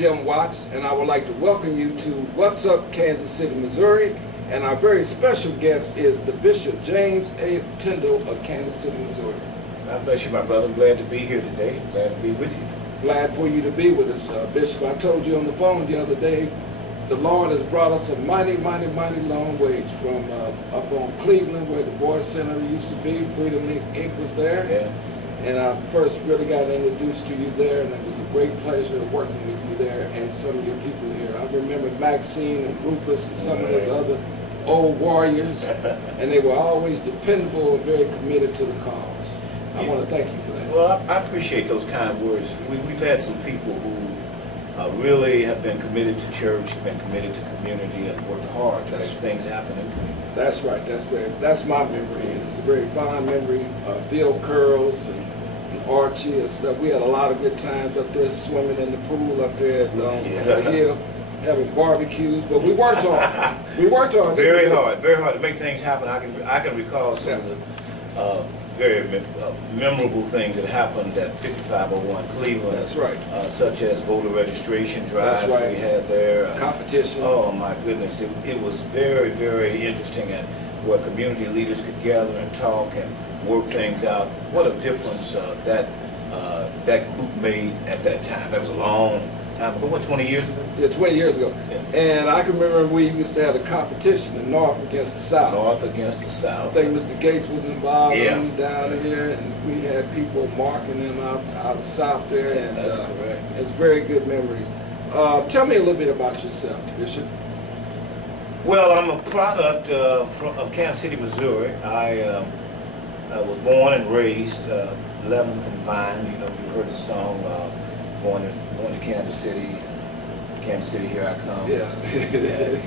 Jim Watts, and I would like to welcome you to What's Up, Kansas City, Missouri. And our very special guest is the Bishop James A. Tindell of Kansas City, Missouri. God bless you, my brother. I'm glad to be here today. Glad to be with you. Glad for you to be with us, Bishop. I told you on the phone the other day, the Lord has brought us a mighty, mighty, mighty long ways from up on Cleveland, where the Boys Center used to be. Freedom Inc. was there. Yeah. And I first really got introduced to you there, and it was a great pleasure working with you there and some of your people here. I remember Maxine and Rufus and some of those other old warriors, and they were always dependable and very committed to the cause. I want to thank you for that. Well, I appreciate those kind words. We've had some people who really have been committed to church, been committed to community, and worked hard to make things happen. That's right. That's my memory, and it's a very fond memory. Phil Curls and Archie and stuff. We had a lot of good times up there, swimming in the pool up there at the hill, having barbecues. But we worked hard. We worked hard. Very hard to make things happen. I can recall some of the very memorable things that happened at 5501 Cleveland. That's right. Such as voter registration drives we had there. Competition. Oh my goodness, it was very, very interesting, and where community leaders could gather and talk and work things out. What a difference that group made at that time. That was a long time ago. What, 20 years ago? Yeah, 20 years ago. Yeah. And I can remember we used to have a competition, the North against the South. North against the South. I think Mr. Gates was involved down here, and we had people marking them out of South there. And that's correct. It's very good memories. Tell me a little bit about yourself, Bishop. Well, I'm a product of Kansas City, Missouri. I was born and raised 11th and Vine. You know, you heard the song, born to Kansas City, here I come. Yeah.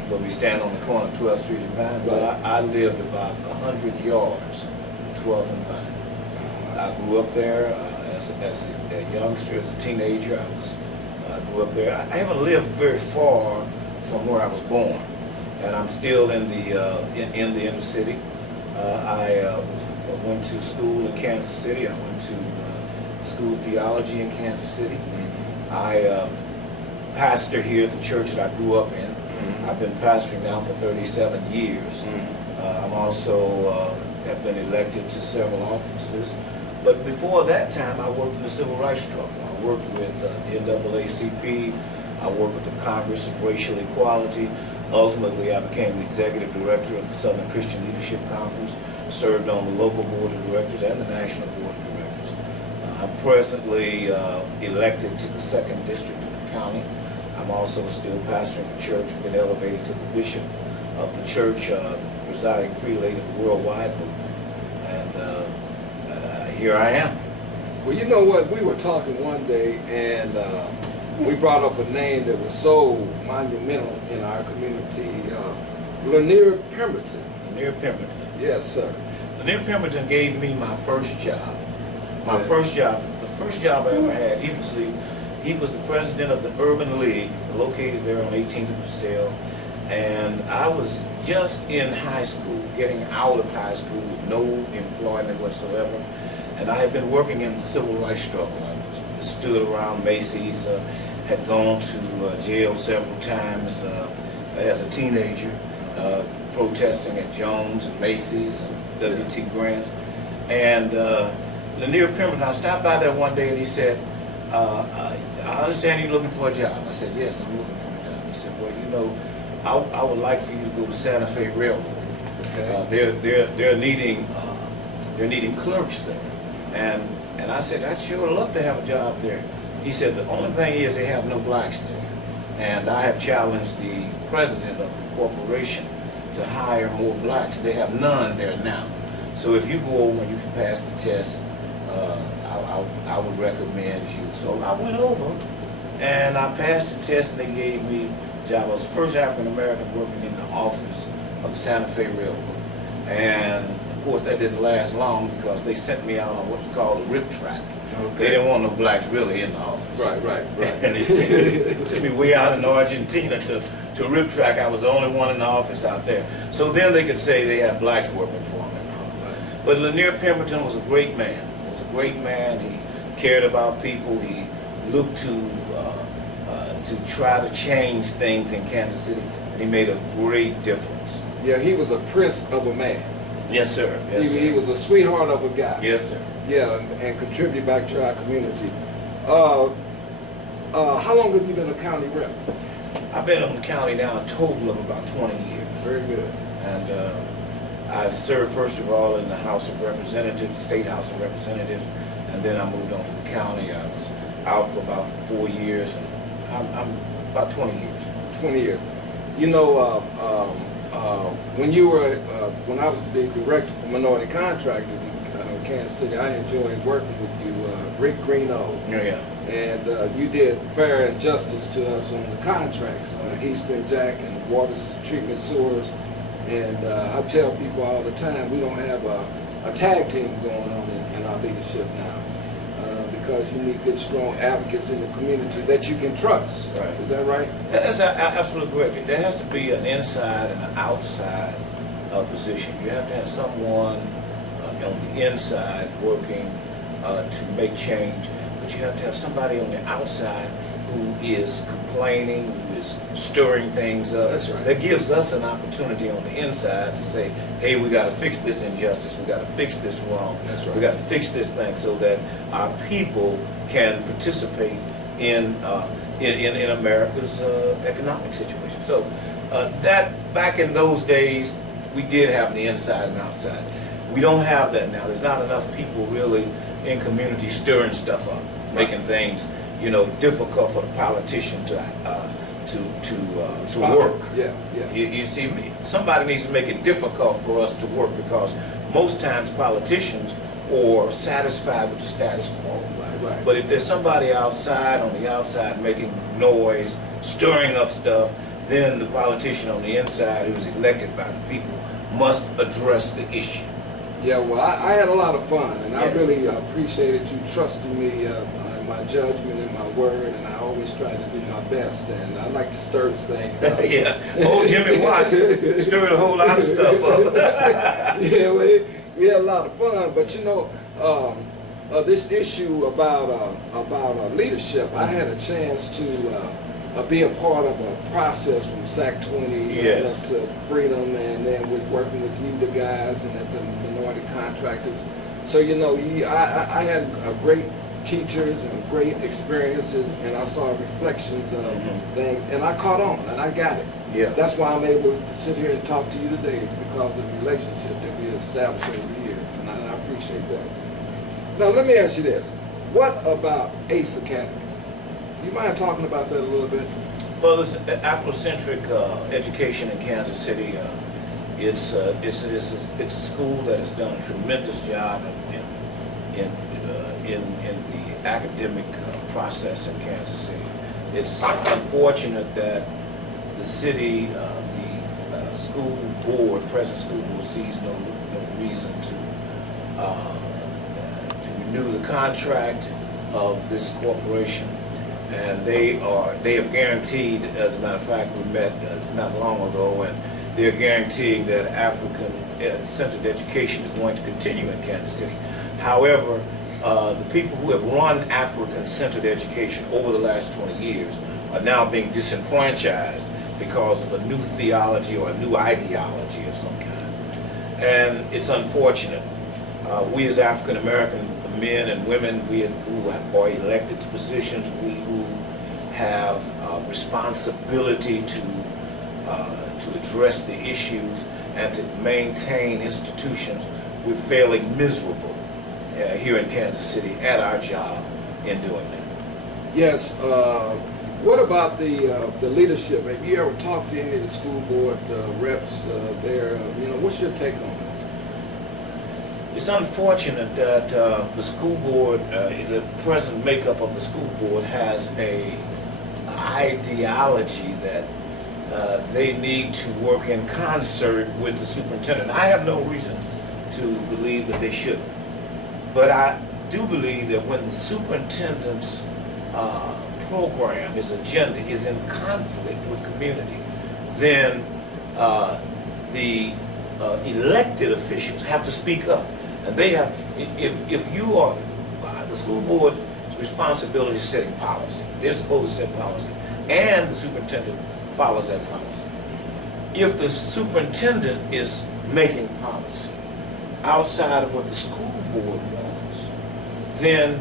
But we stand on the corner of 12th Street and Vine. Well, I lived about 100 yards from 12th and Vine. I grew up there as a youngster, as a teenager. I grew up there. I haven't lived very far from where I was born, and I'm still in the inner city. I went to school in Kansas City. I went to school of theology in Kansas City. I pastor here at the church that I grew up in. I've been pastoring now for 37 years. I'm also have been elected to several offices. But before that time, I worked in the civil rights struggle. I worked with the NAACP. I worked with the Congress of Racial Equality. Ultimately, I became the executive director of the Southern Christian Leadership Conference, served on the local board of directors and the national board of directors. I'm presently elected to the 2nd District of the county. I'm also still pastoring the church, been elevated to the bishop of the church, the presiding prelate of the worldwide movement. And here I am. Well, you know what? We were talking one day, and we brought up a name that was so monumental in our community, Lanier Pemberton. Lanier Pemberton. Yes, sir. Lanier Pemberton gave me my first job. The first job I ever had. He was the president of the Urban League, located there on 18th and Purcell, and I was just in high school, getting out of high school with no employment whatsoever, and I had been working in the civil rights struggle. I stood around Macy's, had gone to jail several times as a teenager, protesting at Jones and Macy's and W.T. Grant's. And Lanier Pemberton, I stopped by there one day and he said, I understand you're looking for a job. I said, yes, I'm looking for a job. He said, well, you know, I would like for you to go to Santa Fe Railroad. Okay. They're needing clerks there. And I said, I'd sure love to have a job there. He said, the only thing is they have no blacks there. And I have challenged the president of the corporation to hire more blacks. They have none there now. So if you go over and you can pass the test, I would recommend you. So I went over and I passed the test and they gave me a job. I was the first African American working in the office of the Santa Fe Railroad. And of course that didn't last long because they sent me out on what's called a rip track. Okay. They didn't want no blacks really in the office. Right. And they sent me way out in Argentina to rip track. I was the only one in the office out there. So then they could say they had blacks working for them in the office. But Lanier Pemberton was a great man. He cared about people. He looked to to try to change things in Kansas City. And he made a great difference. Yeah, he was a prince of a man. Yes, sir. Yes, sir. He was a sweetheart of a guy. Yes, sir. Yeah, and contribute back to our community. How long have you been a county rep? I've been on the county now a total of about 20 years. Very good. And I've served first of all in the House of Representatives, State House of Representatives, and then I moved on to the county. I was out for about 4 years, and I'm about 20 years. 20 years. You know, when I was the director for minority contractors in Kansas City, I enjoyed working with you, Rick Greeno. Yeah. And you did fair and justice to us on the contracts, Eastern Jack and water treatment sewers. And I tell people all the time, we don't have a tag team going on in our leadership now, because you need good, strong advocates in the community that you can trust. Right. Is that right? That's absolutely correct. There has to be an inside and an outside position. You have to have someone on the inside working to make change, but you have to have somebody on the outside who is complaining, who is stirring things up. That's right. That gives us an opportunity on the inside to say, hey, we got to fix this injustice, we got to fix this wrong, That's right. we got to fix this thing so that our people can participate in America's economic situation. So that back in those days, we did have the inside and outside. We don't have that now. There's not enough people really in community stirring stuff up, making things, difficult for the politician to work. Yeah. You see, somebody needs to make it difficult for us to work, because most times politicians are satisfied with the status quo. Right. But if there's somebody outside, on the outside, making noise, stirring up stuff, then the politician on the inside, who's elected by the people, must address the issue. Yeah, well, I had a lot of fun, and I Yeah. really appreciated you trusting me in my judgment and my word, and I always try to do my best, and I like to stir things up. Yeah, old Jimmy Watts stirred a whole lot of stuff up. Yeah, we had a lot of fun, but this issue about leadership, I had a chance to be a part of a process from SAC 20 Yes. up to Freedom, and then with working with you, the guys, and at the minority contractors. So I had great teachers and great experiences, and I saw reflections of things, and I caught on, and I got it. Yeah. That's why I'm able to sit here and talk to you today. It's because of the relationship that we established over the years, and I appreciate that. Now let me ask you this: what about ACE Academy? You mind talking about that a little bit? Well, this Afrocentric education in Kansas City, it's a school that has done a tremendous job in the academic process in Kansas City. It's unfortunate that the city, the school board, present school board, sees no reason to renew the contract of this corporation. And they have guaranteed, as a matter of fact, we met not long ago, and they're guaranteeing that African-centered education is going to continue in Kansas City. However, the people who have run African-centered education over the last 20 years are now being disenfranchised because of a new theology or a new ideology of some kind. And it's unfortunate. We as African-American men and women, who are elected to positions, we who have responsibility to address the issues and to maintain institutions, we're failing miserable here in Kansas City at our job in doing that. Yes. What about the leadership? Have you ever talked to any of the school board reps there? What's your take on it? It's unfortunate that the school board, the present makeup of the school board, has an ideology that they need to work in concert with the superintendent. I have no reason to believe that they shouldn't. But I do believe that when the superintendent's program, his agenda, is in conflict with community, then the elected officials have to speak up. And they have, if you are, the school board's responsibility is setting policy. They're supposed to set policy. and the superintendent follows that policy. If the superintendent is making policy outside of what the school board wants, then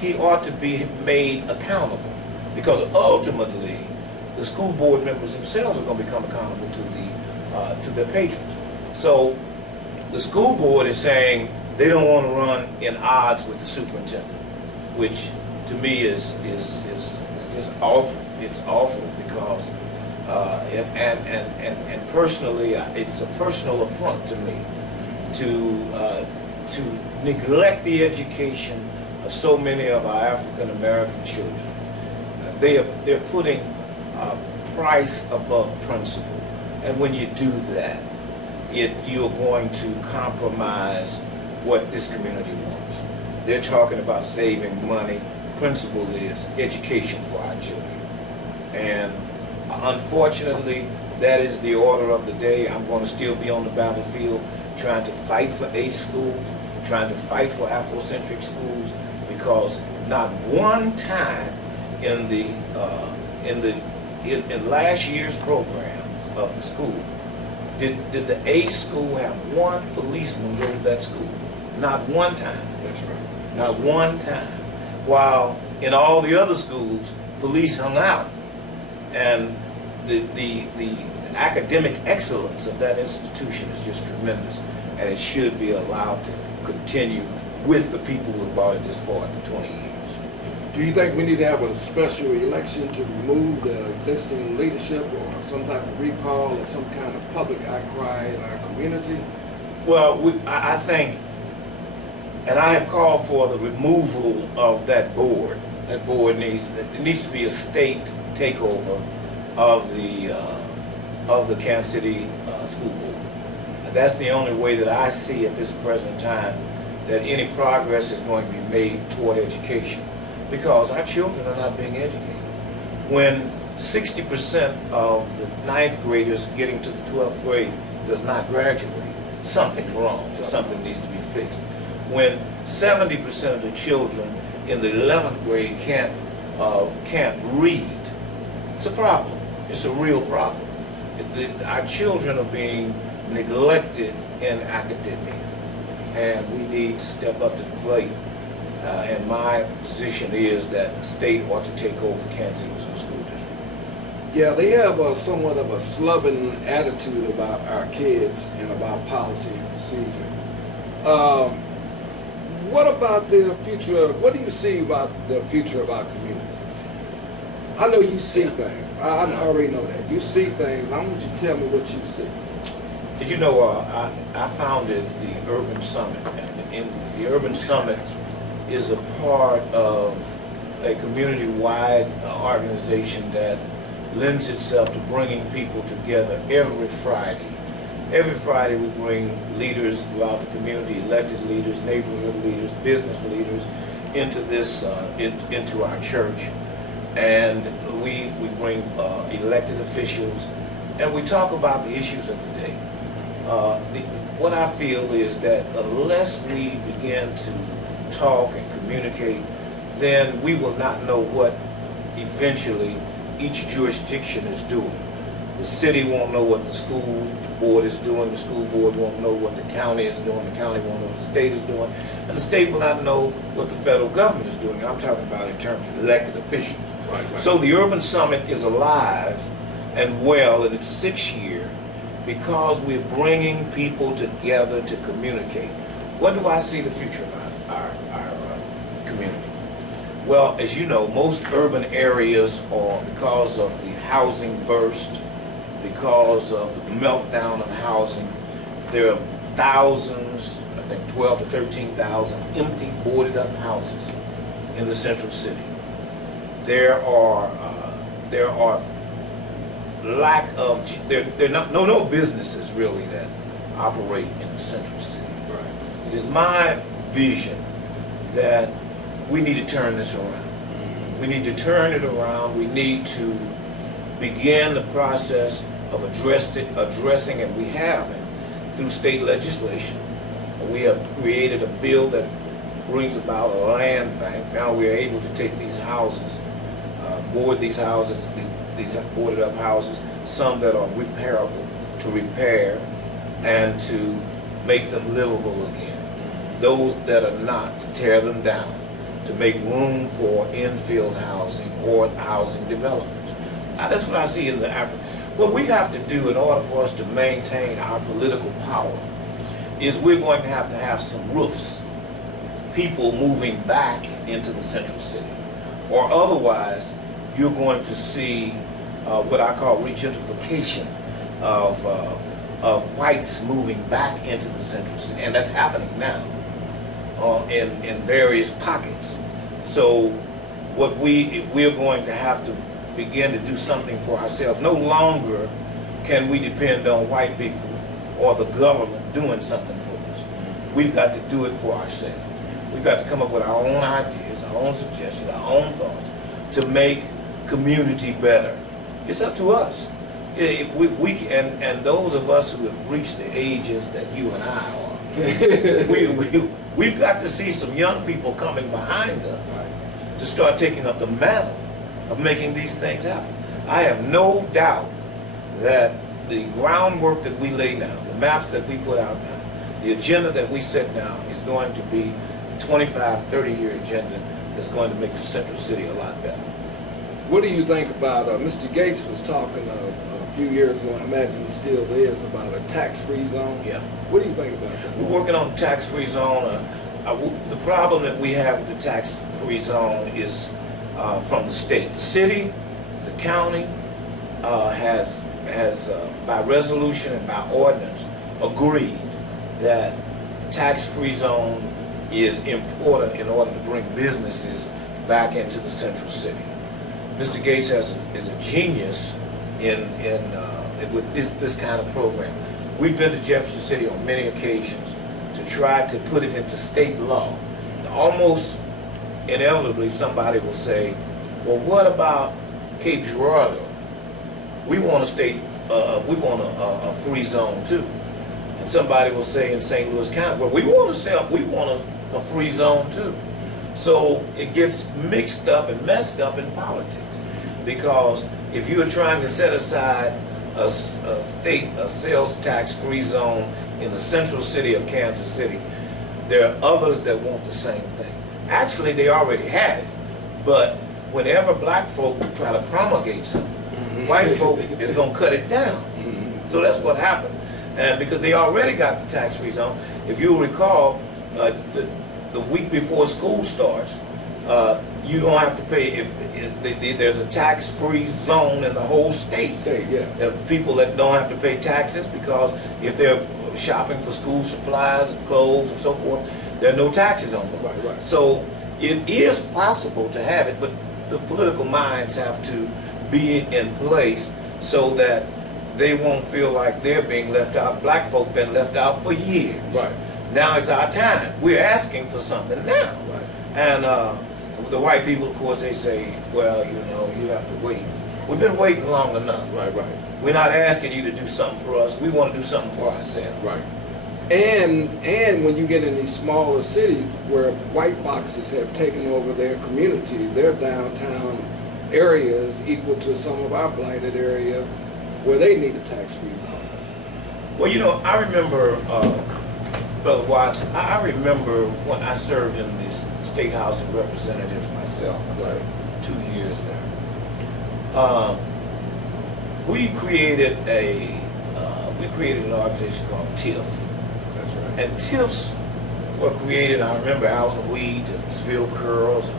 he ought to be made accountable, because ultimately the school board members themselves are going to become accountable to their patrons. So the school board is saying they don't want to run in odds with the superintendent, which to me is just awful. It's awful because and personally, it's a personal affront to me to neglect the education of so many of our African American children. They're putting price above principle, and when you do that, you're going to compromise what this community wants. They're talking about saving money. Principle is education for our children, and unfortunately, that is the order of the day. I'm going to still be on the battlefield trying to fight for ACE schools, trying to fight for Afrocentric schools, because not one time in last year's program of the school did the ACE school have one policeman go to that school. Not one time. That's right. Not one time. While in all the other schools, police hung out. And the academic excellence of that institution is just tremendous, and it should be allowed to continue with the people who have brought it this far for 20 years. Do you think we need to have a special election to remove the existing leadership, or some type of recall, or some kind of public outcry in our community? Well, I think, and I have called for the removal of that board. That board needs to be a state takeover of the Kansas City School Board. And that's the only way that I see at this present time that any progress is going to be made toward education, because our children are not being educated. When 60% of the 9th graders getting to the 12th grade does not graduate, something's wrong. Something needs to be fixed. When 70% of the children in the 11th grade can't read, it's a problem. It's a real problem. Our children are being neglected in academia, and we need to step up to the plate. And my position is that the state ought to take over Kansas City School District. Yeah, they have somewhat of a sloven attitude about our kids and about policy and procedure. What about the future? What do you see about the future of our community? I know you see things. I already know that. You see things. I want you to tell me what you see. Did you know I founded the Urban Summit, and the Urban Summit is a part of a community-wide organization that lends itself to bringing people together every Friday. Every Friday we bring leaders throughout the community, elected leaders, neighborhood leaders, business leaders into this, into our church. And we bring elected officials, and we talk about the issues of the day. What I feel is that unless we begin to talk and communicate, then we will not know what eventually each jurisdiction is doing. The city won't know what the school board is doing, the school board won't know what the county is doing, the county won't know what the state is doing, and the state will not know what the federal government is doing. I'm talking about in terms of elected officials. Right. So the Urban Summit is alive and well in its 6th year because we're bringing people together to communicate. What do I see the future of our community? Well, as you know, most urban areas are, because of the housing burst, because of the meltdown of housing, there are thousands, I think 12 to 13,000 empty, boarded up houses in the central city. There are no businesses really that operate in the central city. Right. It is my vision that we need to turn this around. We need to turn it around. We need to begin the process of addressing, and we have it through state legislation. We have created a bill that brings about a land bank. Now we are able to take these houses, board these houses, these boarded up houses, some that are repairable, to repair and to make them livable again. Those that are not, to tear them down, to make room for infill housing or housing developments. Now, that's what I see in the Africa. What we have to do in order for us to maintain our political power is we're going to have some roofs, people moving back into the central city. Or otherwise, you're going to see what I call regentrification of whites moving back into the central city. And that's happening now in various pockets. So what we're going to have to begin to do something for ourselves. No longer can we depend on white people or the government doing something for us. We've got to do it for ourselves. We've got to come up with our own ideas, our own suggestions, our own thoughts to make community better. It's up to us. And those of us who have reached the ages that you and I are, we've got to see some young people coming behind us to start taking up the mantle of making these things happen. I have no doubt that the groundwork that we lay down, the maps that we put out now, the agenda that we set down is going to be a 25, 30-year agenda that's going to make the central city a lot better. What do you think about, Mr. Gates was talking a few years ago, I imagine he still is, about a tax-free zone? Yeah. What do you think about that? We're working on a tax-free zone. The problem that we have with the tax-free zone is from the state. The city, the county has by resolution and by ordinance agreed that tax-free zone is important in order to bring businesses back into the central city. Mr. Gates is a genius with this kind of program. We've been to Jefferson City on many occasions to try to put it into state law. Almost inevitably somebody will say, well, what about Cape Girardeau? We want a free zone too. And somebody will say in St. Louis County, well, we want a free zone too. So it gets mixed up and messed up in politics, because if you're trying to set aside a sales tax free zone in the central city of Kansas City, there are others that want the same thing. Actually, they already have it, but whenever black folk try to promulgate something, white folk is going to cut it down. So that's what happened. And because they already got the tax-free zone, if you recall, the week before school starts, you don't have to pay if there's a tax-free zone in the whole state. Yeah. There are people that don't have to pay taxes because if they're shopping for school supplies and clothes and so forth, there are no taxes on them. Right. So it is possible to have it, but the political minds have to be in place so that they won't feel like they're being left out. Black folk been left out for years. Right. Now it's our time. We're asking for something now. Right. And the white people, of course, they say, well, you have to wait. We've been waiting long enough. Right. We're not asking you to do something for us. We want to do something for ourselves. Right. And when you get in these smaller cities where white boxes have taken over their community, their downtown areas equal to some of our blighted area where they need a tax-free zone. Well, I remember, Brother Watts, I remember when I served in the State House of Representatives myself. I served 2 years there. We created an organization called TIF. That's right. And TIFs were created, I remember Alan Wheat and Phil Curls,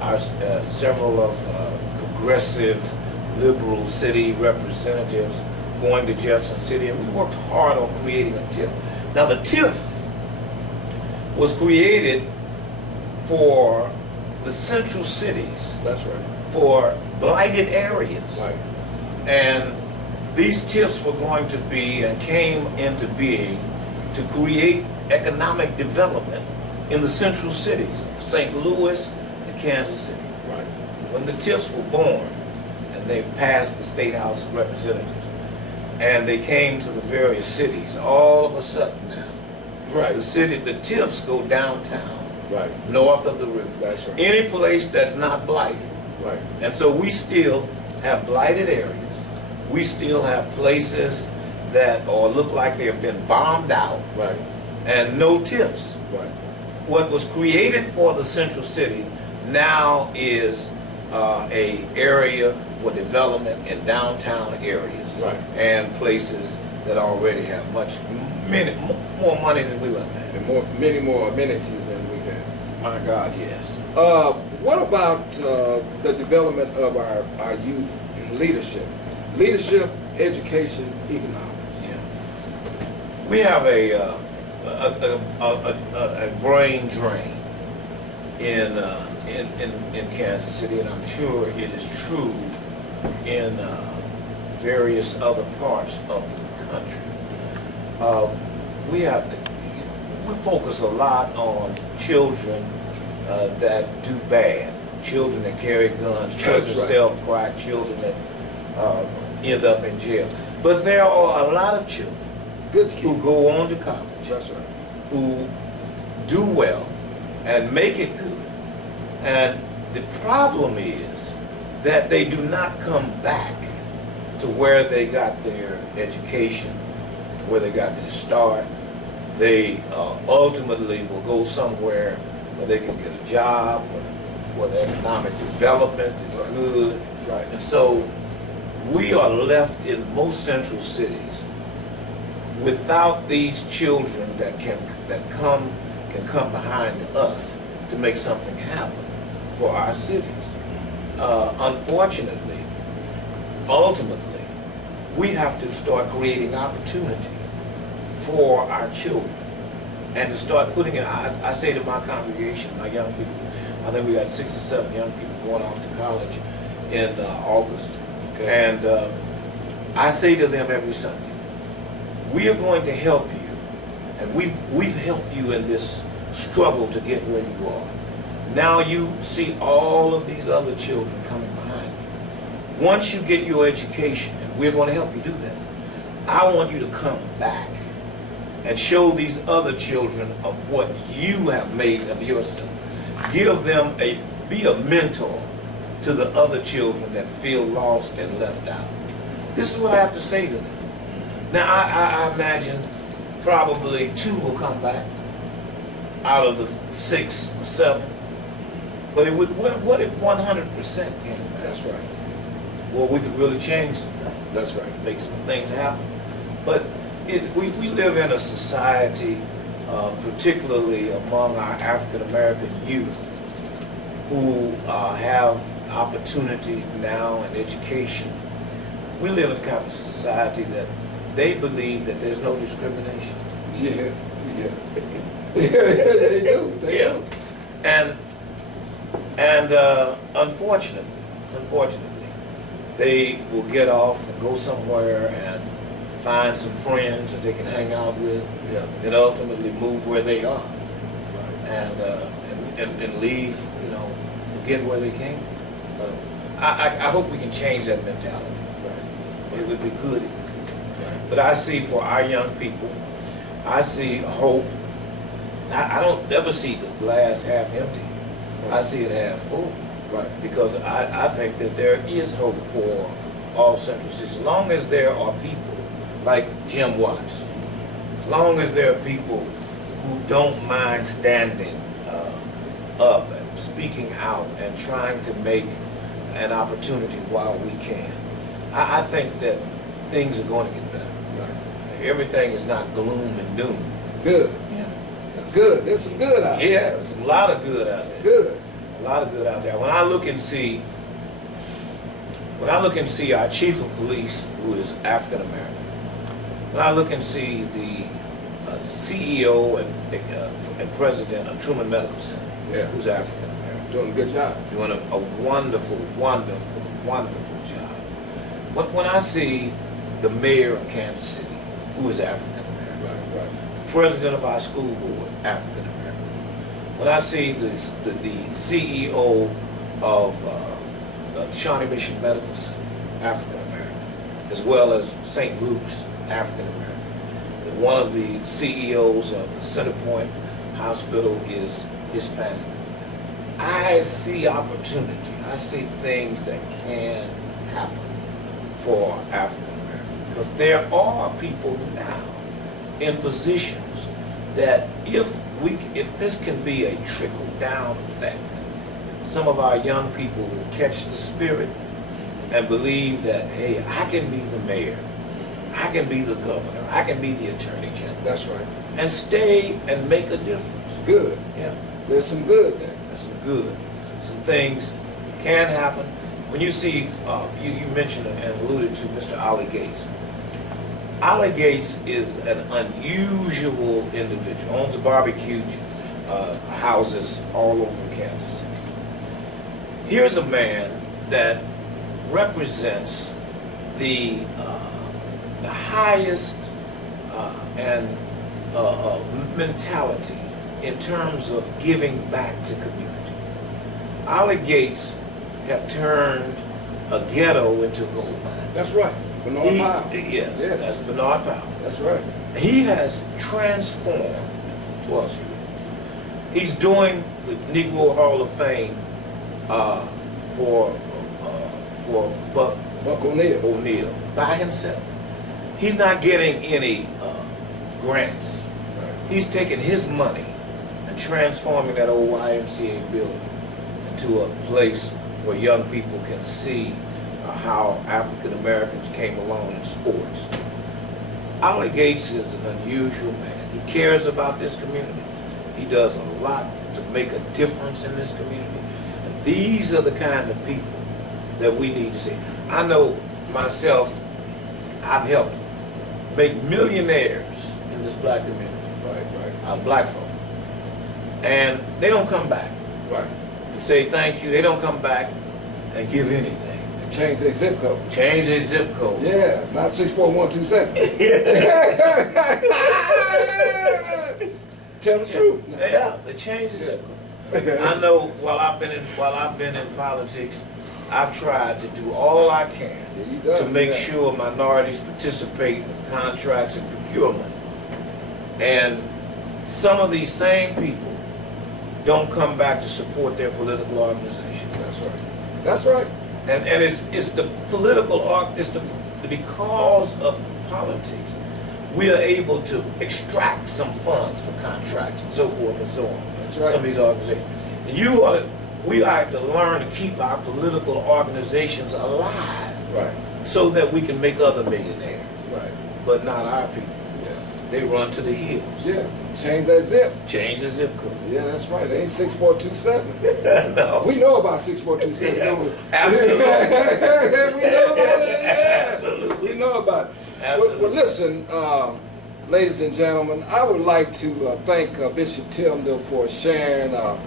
and several of progressive liberal city representatives going to Jefferson City, and we worked hard on creating a TIF. Now the TIF was created for the central cities. That's right. For blighted areas. Right. And these TIFs were going to be and came into being to create economic development in the central cities of St. Louis and Kansas City. Right. When the TIFs were born and they passed the State House of Representatives and they came to the various cities, all of a sudden now, Right. the TIFs go downtown, Right. north of the river. That's right. Any place that's not blighted. Right. And so we still have blighted areas. We still have places that or look like they have been bombed out Right. and no TIFs. Right. What was created for the central city now is a area for development in downtown areas Right. and places that already have many more money than we live in. And many more amenities than we have. My God, yes. What about the development of our youth in leadership? Leadership, education, economics. Yeah. We have a brain drain in Kansas City, and I'm sure it is true in various other parts of the country. We focus a lot on children that do bad, children that carry guns, children that right. sell crack, children that end up in jail. But there are a lot of children Good who kid. go on to college, That's right. who do well and make it good. And the problem is that they do not come back to where they got their education, to where they got their start. They ultimately will go somewhere where they can get a job, where the economic development is good. Right. And so we are left in most central cities without these children that can come behind us to make something happen for our cities. Unfortunately, ultimately, we have to start creating opportunity for our children and to start putting it. I say to my congregation, my young people, I think we got 6 or 7 young people going off to college in August. Okay. And I say to them every Sunday, we are going to help you, and we've helped you in this struggle to get where you are. Now you see all of these other children coming behind you. Once you get your education, and we're going to help you do that, I want you to come back and show these other children of what you have made of yourself. Give them be a mentor to the other children that feel lost and left out. This is what I have to say to them. Now, I imagine probably 2 will come back out of the 6 or 7. But what if 100% came back? That's right. Well, we could really change something. That's right. Make some things happen. But we live in a society, particularly among our African American youth, who have opportunity now in education. We live in a kind of society that they believe that there's no discrimination. Yeah. Yeah. They do. They do. And unfortunately, they will get off and go somewhere and find some friends that they can hang out with, Yeah. and ultimately move where they are, Right. and leave, forget where they came from. So I hope we can change that mentality. Right. It would be good if we could. Right. But I see for our young people, I see hope. I don't ever see the glass half empty. I see it half full. Right. Because I think that there is hope for all central cities. As long as there are people like Jim Watts, as long as there are people who don't mind standing up and speaking out and trying to make an opportunity while we can, I think that things are going to get better. Right. Everything is not gloom and doom. Good. Yeah. Good. There's some good out there. Yeah, there's a lot of good out there. Good. A lot of good out there. When I look and see our chief of police, who is African American, when I look and see the CEO and president of Truman Medical Center, Yeah. who's African American, Doing a good job. doing a wonderful, wonderful, wonderful job. But when I see the mayor of Kansas City, who is African American, Right. Right. the president of our school board, African American, when I see the CEO of Shawnee Mission Medical Center, African American, as well as St. Luke's, African American. One of the CEOs of the Centerpoint Hospital is Hispanic. I see opportunity. I see things that can happen for African Americans. Because there are people now in positions that if this can be a trickle down effect, some of our young people will catch the spirit and believe that, hey, I can be the mayor, I can be the governor, I can be the attorney general. That's right. And stay and make a difference. Good. Yeah. There's some good there. There's some good. Some things can happen. When you see, you mentioned and alluded to Mr. Ollie Gates. Ollie Gates is an unusual individual. Owns a barbecue houses all over Kansas City. Here's a man that represents the highest mentality in terms of giving back to community. Ollie Gates have turned a ghetto into a gold mine. That's right. Bernard Powell. Yes, that's Bernard Powell. That's right. He has transformed 12th Street. He's doing the Negro Hall of Fame for Buck O'Neill. By himself. He's not getting any grants. Right. He's taking his money and transforming that old YMCA building into a place where young people can see how African Americans came along in sports. Ollie Gates is an unusual man. He cares about this community. He does a lot to make a difference in this community. And these are the kind of people that we need to see. I know myself, I've helped make millionaires in this black community. Right. Black folk. And they don't come back. Right. And say thank you. They don't come back and give anything. Change their zip code. Change their zip code. Yeah, not 64127. Tell the truth. Yeah, they changed the zip code. I know while I've been in politics, I've tried to do all I can to make sure minorities participate in contracts and procurement. And some of these same people don't come back to support their political organization. That's right. That's right. And it's the political because of politics, we are able to extract some funds for contracts and so forth and so on. That's right. Some of these organizations. And we have to learn to keep our political organizations alive. Right. So that we can make other millionaires. Right. But not our people. Yeah. They run to the hills. Yeah. Change that zip. Change the zip code. Yeah, that's right. It ain't 6427. No. We know about 6427. Yeah, Don't we? absolutely. We know about it. Yeah. Absolutely. We know about it. Absolutely. Well, listen, ladies and gentlemen, I would like to thank Bishop Tindell for sharing an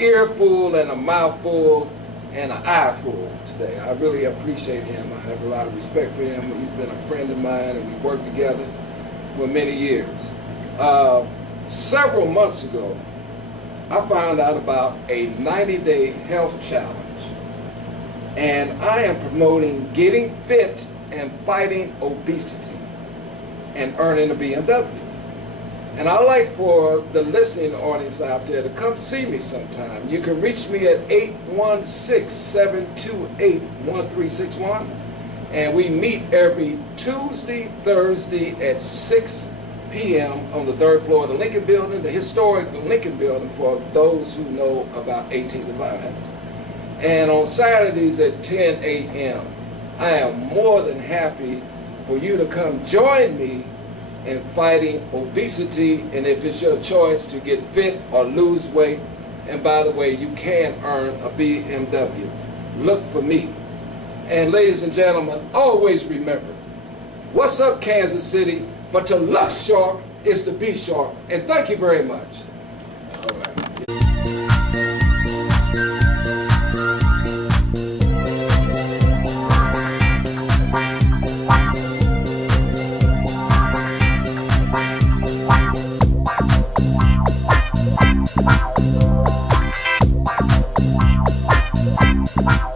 earful and a mouthful and an eyeful today. I really appreciate him. I have a lot of respect for him. He's been a friend of mine, and we've worked together for many years. Several months ago, I found out about a 90-day health challenge, and I am promoting getting fit and fighting obesity and earning a BMW. And I'd like for the listening audience out there to come see me sometime. You can reach me at 816-728-1361, and we meet every Tuesday, Thursday at 6 p.m. on the 3rd floor of the Lincoln Building, the historic Lincoln Building for those who know about 18th and Vine. And on Saturdays at 10 a.m. I am more than happy for you to come join me in fighting obesity, and if it's your choice to get fit or lose weight, and by the way, you can earn a BMW. Look for me. And ladies and gentlemen, always remember, what's up, Kansas City? But to look sharp is to be sharp. And thank you very much. All right. Wow.